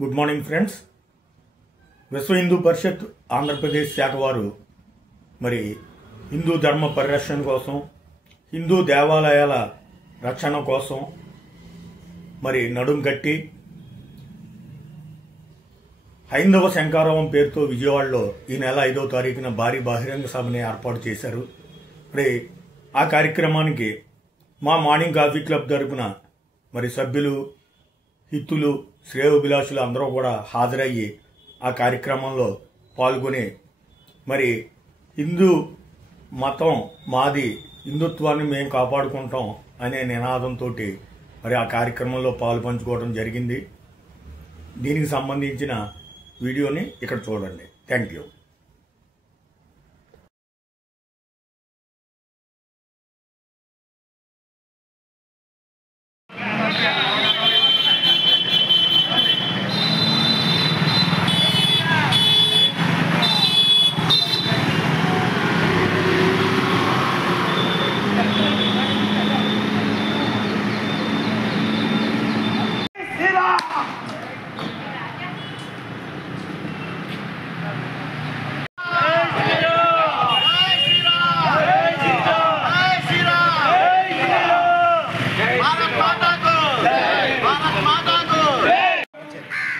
Good morning friends. విశ్వ హిందూ పరిషత్ ఆంధ్రప్రదేశ్ శాఖ వారు మరి హిందూ ధర్మ పరిరక్షణ కోసం, హిందూ దేవాలయాల రక్షణ కోసం మరి నడుం కట్టి హైందవ శంకారావం పేరుతో విజయవాడలో ఈ నెల 5వ తారీఖున భారీ బహిరంగ సభని ఏర్పాటు చేశారు. మరి ఆ కార్యక్రమానికి మా మార్నింగ్ కాఫీ క్లబ్ తరపున మరి సభ్యులు, హితులు, శ్రేయోభిలాషులు అందరూ కూడా హాజరయ్యి ఆ కార్యక్రమంలో పాల్గొని మరి హిందూ మతం మాది, హిందుత్వాన్ని మేము కాపాడుకుంటాం అనే నినాదంతో మరి ఆ కార్యక్రమంలో పాలు పంచుకోవడం జరిగింది. దీనికి సంబంధించిన వీడియోని ఇక్కడ చూడండి. Thank you.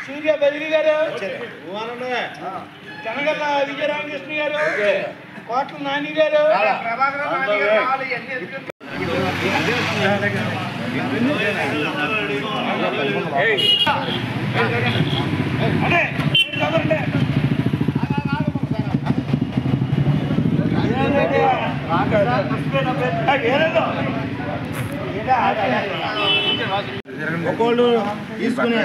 సూర్య బదిలీ గారు, కనగల్ల విజయరామకృష్ణ గారు, కోట్ల నాని గారు, ఒకళ్ళు తీసుకుని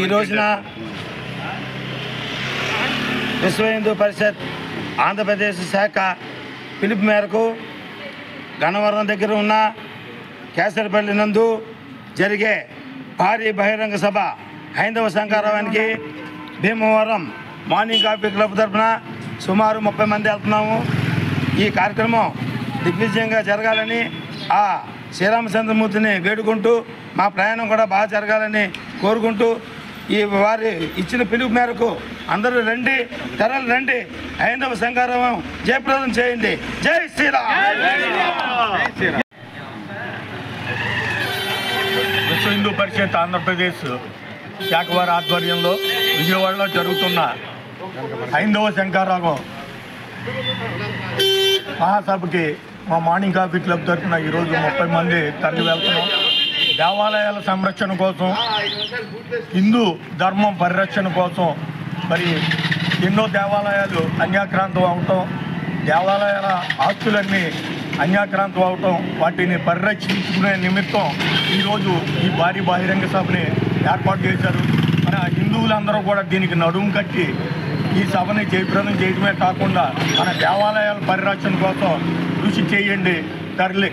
ఈ రోజున విశ్వ హిందూ పరిషత్ ఆంధ్రప్రదేశ్ శాఖ పిలుపు మేరకు గన్నవరం దగ్గర ఉన్న కేసరపల్లి నందు జరిగే భారీ బహిరంగ సభ హైందవ శంకారావానికి భీమవరం మార్నింగ్ కాఫీ క్లబ్ తరఫున సుమారు 30 మంది వెళ్తున్నాము. ఈ కార్యక్రమం దిగ్విజయంగా జరగాలని ఆ శ్రీరామచంద్రమూర్తిని వేడుకుంటూ మా ప్రయాణం కూడా బాగా జరగాలని కోరుకుంటూ ఈ వారి ఇచ్చిన పిలుపు మేరకు అందరూ రండి, తరలి రండి, హైందవ శంకారావం జయప్రదం చేయండి. జై శ్రీరామ్. విశ్వ హిందూ పరిషత్ ఆంధ్రప్రదేశ్ శాఖ వారి ఆధ్వర్యంలో విజయవాడలో జరుగుతున్న హైందవ శంకారావం మహాసభకి మా మార్నింగ్ కాఫీ క్లబ్ తరఫున ఈరోజు 30 మంది తరలి వెళ్తున్నాం. దేవాలయాల సంరక్షణ కోసం, హిందూ ధర్మం పరిరక్షణ కోసం మరి ఎన్నో దేవాలయాలు అన్యాక్రాంతం అవటం, దేవాలయాల ఆస్తులన్నీ అన్యాక్రాంతం అవటం, వాటిని పరిరక్షించుకునే నిమిత్తం ఈరోజు ఈ భారీ బహిరంగ సభని ఏర్పాటు చేశారు. మన హిందువులందరూ కూడా దీనికి నడుము కట్టి ఈ సభని జయప్రదం చేయడమే కాకుండా మన దేవాలయాల పరిరక్షణ కోసం కృషి చేయండి. తరలి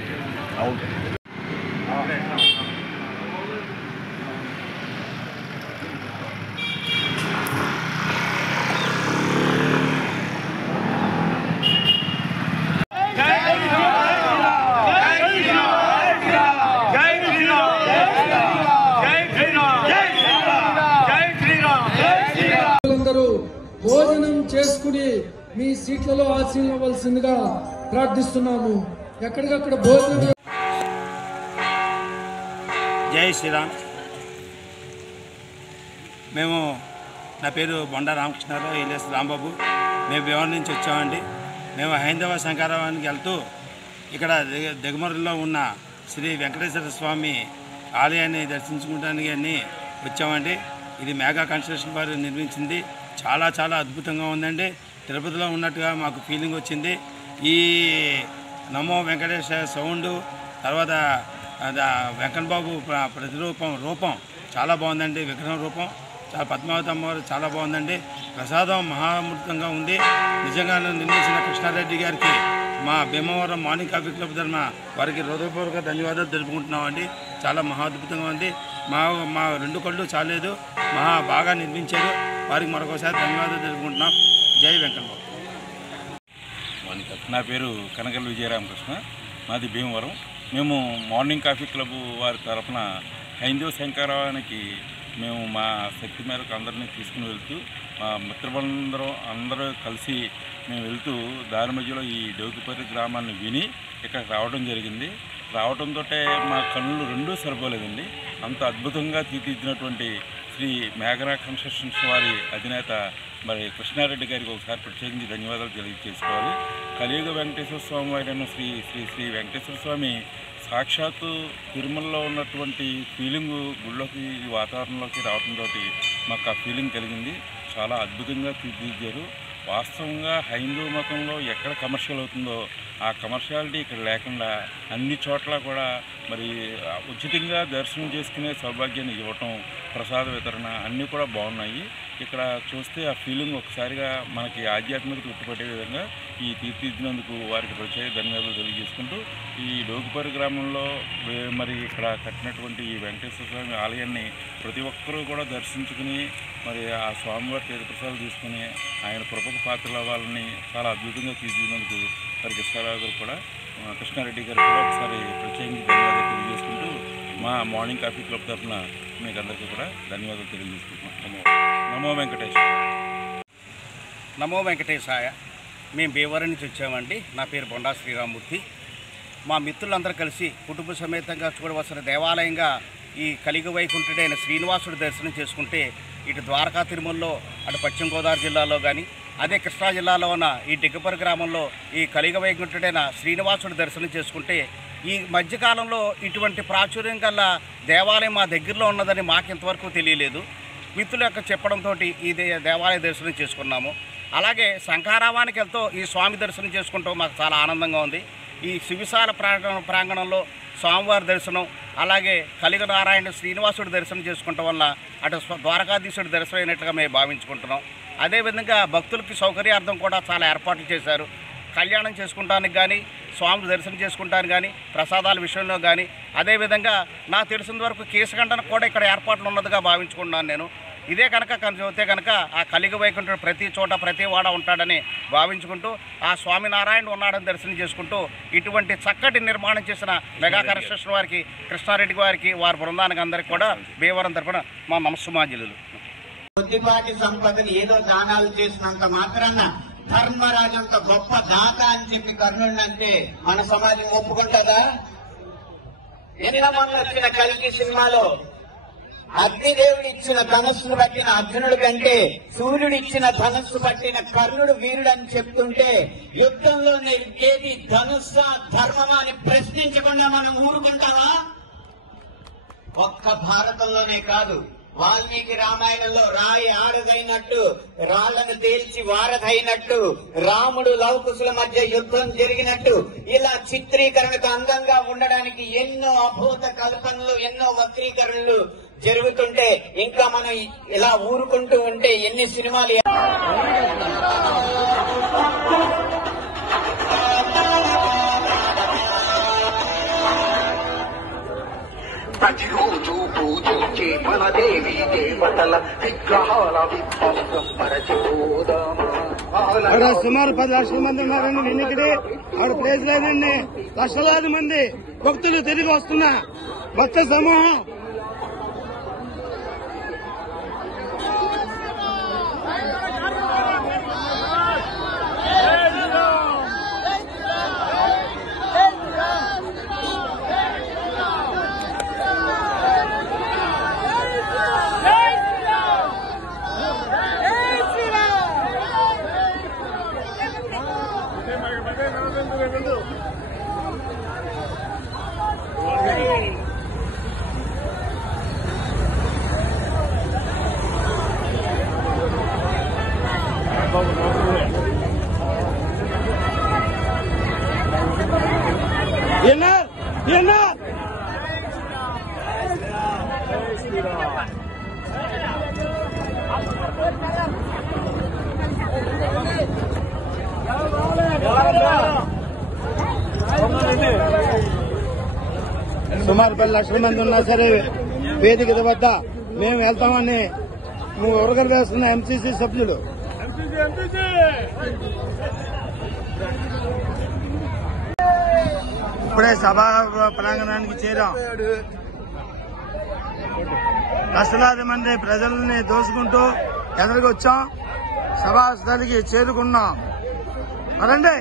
భోజనం చేసుకుని మీ సీట్లలో ఆశీర్వవలసిందిగా ప్రార్థిస్తున్నాము. ఎక్కడికక్కడ భోజనం. జై శ్రీరామ్. నా పేరు బొండా రామకృష్ణారావు ఎలియాస్ రాంబాబు. మేము భీమవరం నుంచి వచ్చామండి. మేము హైందవ శంకారావానికి వెళ్తూ ఇక్కడ దిగమరులో ఉన్న శ్రీ వెంకటేశ్వర స్వామి ఆలయాన్ని దర్శించుకోవడానికి అని వచ్చామండి. ఇది మెగా కన్స్ట్రక్షన్ వారు నిర్మించింది. చాలా చాలా అద్భుతంగా ఉందండి. తిరుపతిలో ఉన్నట్టుగా మాకు ఫీలింగ్ వచ్చింది. ఈ నమో వెంకటేశ్వర సౌండ్, తర్వాత వెంకన్న బాబు రూపం చాలా బాగుందండి. విగ్రహం రూపం పద్మావతి అమ్మవారు చాలా బాగుందండి. ప్రసాదం మహామృతంగా ఉంది. నిజంగా నిర్మించిన కృష్ణారెడ్డి గారికి మా భీమవరం మార్నింగ్ కాఫీ క్లబ్ తరఫున వారికి హృదయపూర్వక ధన్యవాదాలు తెలుపుకుంటున్నామండి. చాలా మహాద్భుతంగా ఉంది. మా 2 కళ్ళు చాలేదు, బాగా నిర్మించారు. వారికి మరొకసారి ధన్యవాదాలు తెలుపుకుంటున్నాం. జై వెంకటబాబు. నా పేరు కనకల్ విజయరామకృష్ణ, మాది భీమవరం. మేము మార్నింగ్ కాఫీ క్లబ్ వారి తరఫున హైందవ శంకరావానికి మేము మా శక్తి మేరకు అందరినీ తీసుకుని వెళ్తూ మా మిత్రబృందరం అందరూ కలిసి మేము వెళ్తూ దారి మధ్యలో ఈ డోకిపర్రి గ్రామాన్ని విని ఇక్కడికి రావడం జరిగింది. రావడంతో మా కన్నులు 2 సరిపోలేదండి. అంత అద్భుతంగా తీర్చిదిద్దినటువంటి శ్రీ మేఘనా కన్స్ట్రక్షన్స్ వారి అధినేత మరి కృష్ణారెడ్డి గారికి ఒకసారి ప్రత్యేకించి ధన్యవాదాలు తెలియజేసుకోవాలి. కలియుగ వెంకటేశ్వర స్వామి వారైన శ్రీ శ్రీ శ్రీ వెంకటేశ్వర స్వామి సాక్షాత్తు తిరుమలలో ఉన్నటువంటి ఫీలింగు గుళ్ళోకి వాతావరణంలోకి రావడంతో మాకు ఆ ఫీలింగ్ కలిగింది. చాలా అద్భుతంగా తీర్చిదిద్దారు. వాస్తవంగా హైందవ మతంలో ఎక్కడ కమర్షియల్ అవుతుందో ఆ కమర్షియాలిటీ ఇక్కడ లేకుండా అన్ని చోట్ల కూడా మరి ఉచితంగా దర్శనం చేసుకునే సౌభాగ్యాన్ని ఇవ్వటం, ప్రసాద వితరణ అన్నీ కూడా బాగున్నాయి. ఇక్కడ చూస్తే ఆ ఫీలింగ్ ఒకసారిగా మనకి ఆధ్యాత్మికత ఉట్టుపట్టే విధంగా ఈ తీర్చిదిద్దినందుకు వారికి ప్రత్యేక ధన్యవాదాలు తెలియజేసుకుంటూ ఈ డోకిపర్రి గ్రామంలో మరి ఇక్కడ కట్టినటువంటి ఈ వెంకటేశ్వర స్వామి ఆలయాన్ని ప్రతి ఒక్కరూ కూడా దర్శించుకుని మరి ఆ స్వామివారి తీర్థప్రసాదాలు తీసుకుని ఆయన కృపకు పాత్రలు అవ్వాలని చాలా అద్భుతంగా తీర్చిదిద్దినందుకు మరి కృష్ణారెడ్డి గారు కూడా ఒకసారి ప్రత్యేకించి ధన్యవాదాలు తెలియజేసుకుంటూ మా మార్నింగ్ కాఫీ క్లబ్ తరఫున మీకు అందరికీ కూడా ధన్యవాదాలు తెలియజేసుకుంటున్నాం. నమో వెంకటేశ్వర. నమో వెంకటేశాయ. మేము భీమవరం నుంచి వచ్చామండి. నా పేరు బొండా శ్రీరామూర్తి. మా మిత్రులందరూ కలిసి కుటుంబ సమేతంగా చూడవలసిన దేవాలయంగా ఈ కలియుగ వైకుంఠుడైన శ్రీనివాసుడి దర్శనం చేసుకుంటే ఇటు ద్వారకా తిరుమలలో అటు పశ్చిమ గోదావరి జిల్లాలో కానీ అదే కృష్ణా జిల్లాలో ఉన్న ఈ డిగ్గపర్రి గ్రామంలో ఈ కలియుగ వైకుంఠుడైన శ్రీనివాసుడి దర్శనం చేసుకుంటే ఈ మధ్యకాలంలో ఇటువంటి ప్రాచుర్యం గల దేవాలయం మా దగ్గరలో ఉన్నదని మాకు ఇంతవరకు తెలియలేదు. మిత్రుల యొక్క చెప్పడంతో ఈ దేవాలయ దర్శనం చేసుకున్నాము. అలాగే శంఖారావానికి వెళ్తూ ఈ స్వామి దర్శనం చేసుకుంటూ మాకు చాలా ఆనందంగా ఉంది. ఈ సువిశాల ప్రాంగణంలో స్వామివారి దర్శనం, అలాగే కలియుగ నారాయణ శ్రీనివాసుడి దర్శనం చేసుకోవటం వల్ల అటు ద్వారకాధీశుడి దర్శనం అయినట్టుగా మేము భావించుకుంటున్నాం. అదేవిధంగా భక్తులకి సౌకర్యార్థం కూడా చాలా ఏర్పాట్లు చేశారు. కళ్యాణం చేసుకుంటానికి కానీ, స్వామి దర్శనం చేసుకుంటానికి కానీ, ప్రసాదాల విషయంలో కానీ, అదేవిధంగా నాకు తెలిసిన వరకు కేశఖండనకు కూడా ఇక్కడ ఏర్పాట్లు ఉన్నదిగా భావించుకుంటున్నాను నేను. ఇదే కనుక చూస్తే కనుక ఆ కలియుగ వైకుంఠుడు ప్రతి చోట ప్రతి వాడ ఉంటాడని భావించుకుంటూ ఆ స్వామినారాయణ ఉన్నాడని దర్శనం చేసుకుంటూ ఇటువంటి చక్కటి నిర్మాణం చేసిన మెగా కన్స్ట్రక్షన్ వారికి, కృష్ణారెడ్డి వారికి, వారి బృందానికి అందరికీ కూడా భీమవరం తరపున మా నమస్సుమాంజలు. కొద్దిపాటి సంపదను ఏదో దానాలు చేసినంత మాత్రాన ధర్మరాజు అంత గొప్ప దాత అని చెప్పి కర్ణుడిని అంటే మన సమాజం ఒప్పుకుంటుందా? నిన్న మొన్న వచ్చిన కల్కి సినిమాలో అగ్నిదేవుడు ఇచ్చిన ధనస్సును పట్టిన అర్జునుడి కంటే సూర్యుడు ఇచ్చిన ధనస్సు పట్టిన కర్ణుడు వీరుడు అని చెప్తుంటే యుద్ధంలో ఏది ధనుస్సా ధర్మమా అని ప్రశ్నించకుండా మనం ఊరుకుంటావా? ఒక్క భారతంలోనే కాదు, వాల్మీకి రామాయణంలో రాయి ఆడదైనట్టు, రాళ్లను తేల్చి వారధైనట్టు, రాముడు లవకుశుల మధ్య యుద్ధం జరిగినట్టు ఇలా చిత్రీకరణకు అందంగా ఉండడానికి ఎన్నో అభూత కల్పనలు, ఎన్నో వక్రీకరణలు జరుగుతుంటే ఇంకా మనం ఇలా ఊరుకుంటూ ఉంటే ఎన్ని సినిమాలు ప్రతిరోజు పూజించే మన దేవి దేవతల విగ్రహాల విధ్వంసం మరచిపోదామా? సుమారు 10 లక్షల మంది ఉన్నారండి. నిన్నకి ఆవిడ ప్లేస్ లేదండి. లక్షలాది మంది భక్తులు తిరిగి వస్తున్న భక్త సమూహం. సుమారు 10 లక్షల మంది ఉన్నా సరే వేదిక వద్ద మేము వెళ్తామని ఉరగలు వేస్తున్న ఎంసీసీ సభ్యులు. ఇప్పుడే సభా ప్రాంగణానికి చేరాం. లక్షలాది మంది ప్రజల్ని దోచుకుంటూ ఎదురుకు వచ్చాం. సభాస్థలికి చేరుకున్నాం. రండి.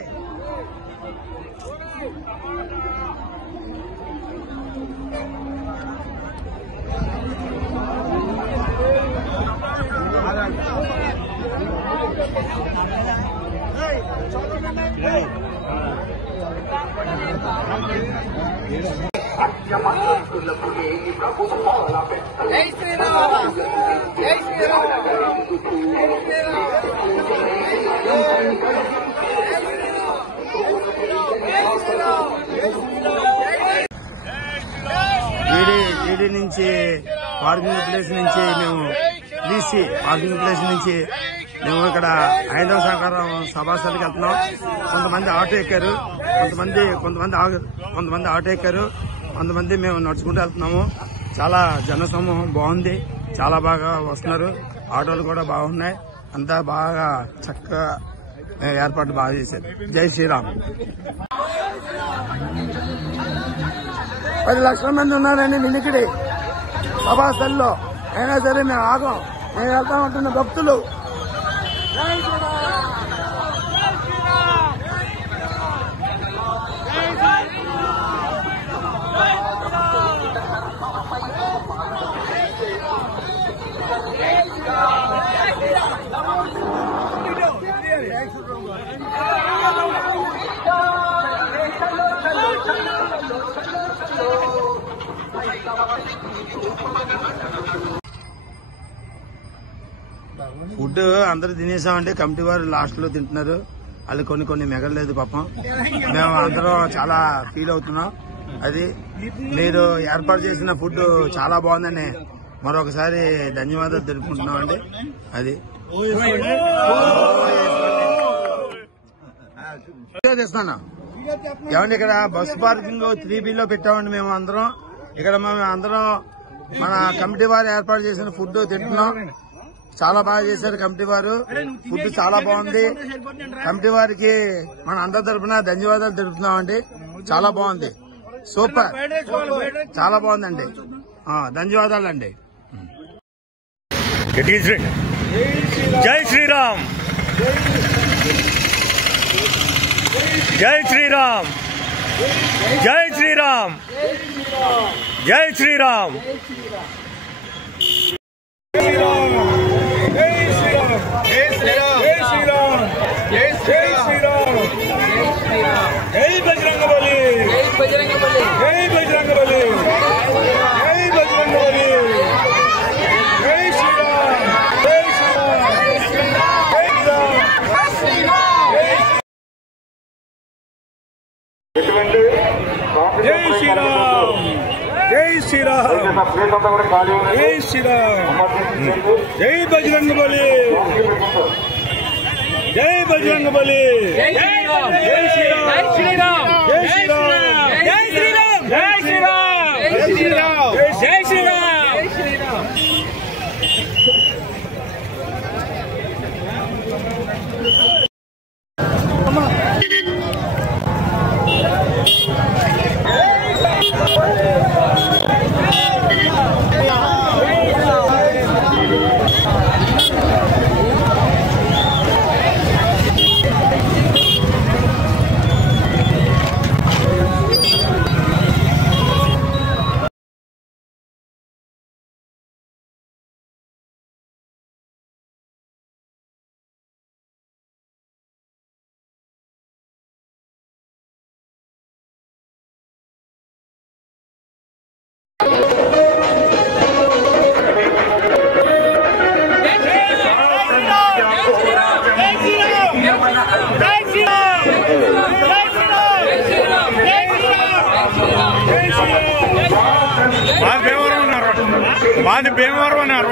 ఈడీ నుంచి పార్కింగ్ ప్లేస్ నుంచి మేము బీసీ పార్కింగ్ ప్లేస్ నుంచి మేము ఇక్కడ 5వ సహకారం సభాస్థలికి వెళ్తున్నాం. కొంతమంది ఆటో ఎక్కారు, కొంతమంది ఆటో ఎక్కారు, కొంతమంది మేము నడుచుకుంటూ వెళ్తున్నాము. చాలా జనసమూహం బాగుంది, చాలా బాగా వస్తున్నారు. ఆటోలు కూడా బాగున్నాయి. అంతా బాగా చక్కగా ఏర్పాటు బాగా చేశారు. జై శ్రీరామ్. 10 లక్షల మంది ఉన్నారండి వినికిడి సభాస్థలిలో. అయినా సరే మేము ఆగం, మేము వెళ్తామంటున్న భక్తులు. ఫుడ్ అందరూ తినేసామంటే కమిటీ వారు లాస్ట్ లో తింటున్నారు. వాళ్ళు కొన్ని మిగలలేదు పాపం. మేము అందరం చాలా ఫీల్ అవుతున్నాం. అది మీరు ఏర్పాటు చేసిన ఫుడ్ చాలా బాగుందని మరొకసారి ధన్యవాదాలు తెలుపుకుంటున్నామండి. అది తెస్తాను ఏమండి. ఇక్కడ బస్సు పార్కింగ్ 3Bలో పెట్టామండి. మేము అందరం ఇక్కడ మన కమిటీ వారు ఏర్పాటు చేసిన ఫుడ్ తింటున్నాం. చాలా బాగా చేశారు కమిటీ వారు. ఫుడ్ చాలా బాగుంది. కమిటీ వారికి మన అందరి తరఫున ధన్యవాదాలు తెలుపుతున్నామండి. చాలా బాగుంది, సూపర్, చాలా బాగుందండి. ధన్యవాదాలండి. జై శ్రీరామ్, జై శ్రీరామ్, జై శ్రీరామ్, జై శ్రీరామ్. జై బజరంగబలి, జై బజరంగబలి, జై బజరంగబలి, జై బజరంగబలి, జై శ్రీరామ్, జై శ్రీరామ్, జై శ్రీరామ్, జై శ్రీరామ్, జై శ్రీరామ్, జై శ్రీరామ్, జై బజరంగబలి, జై బజరంగబలి, జై శ్రీరామ్, జై శ్రీరామ్, జై శ్రీరామ్, జై శ్రీరామ్, జై శ్రీరామ్, జై శ్రీరామ్, జై శ్రీరామ్, జై శ్రీరామ్. మాది భీమవరం అన్నారు.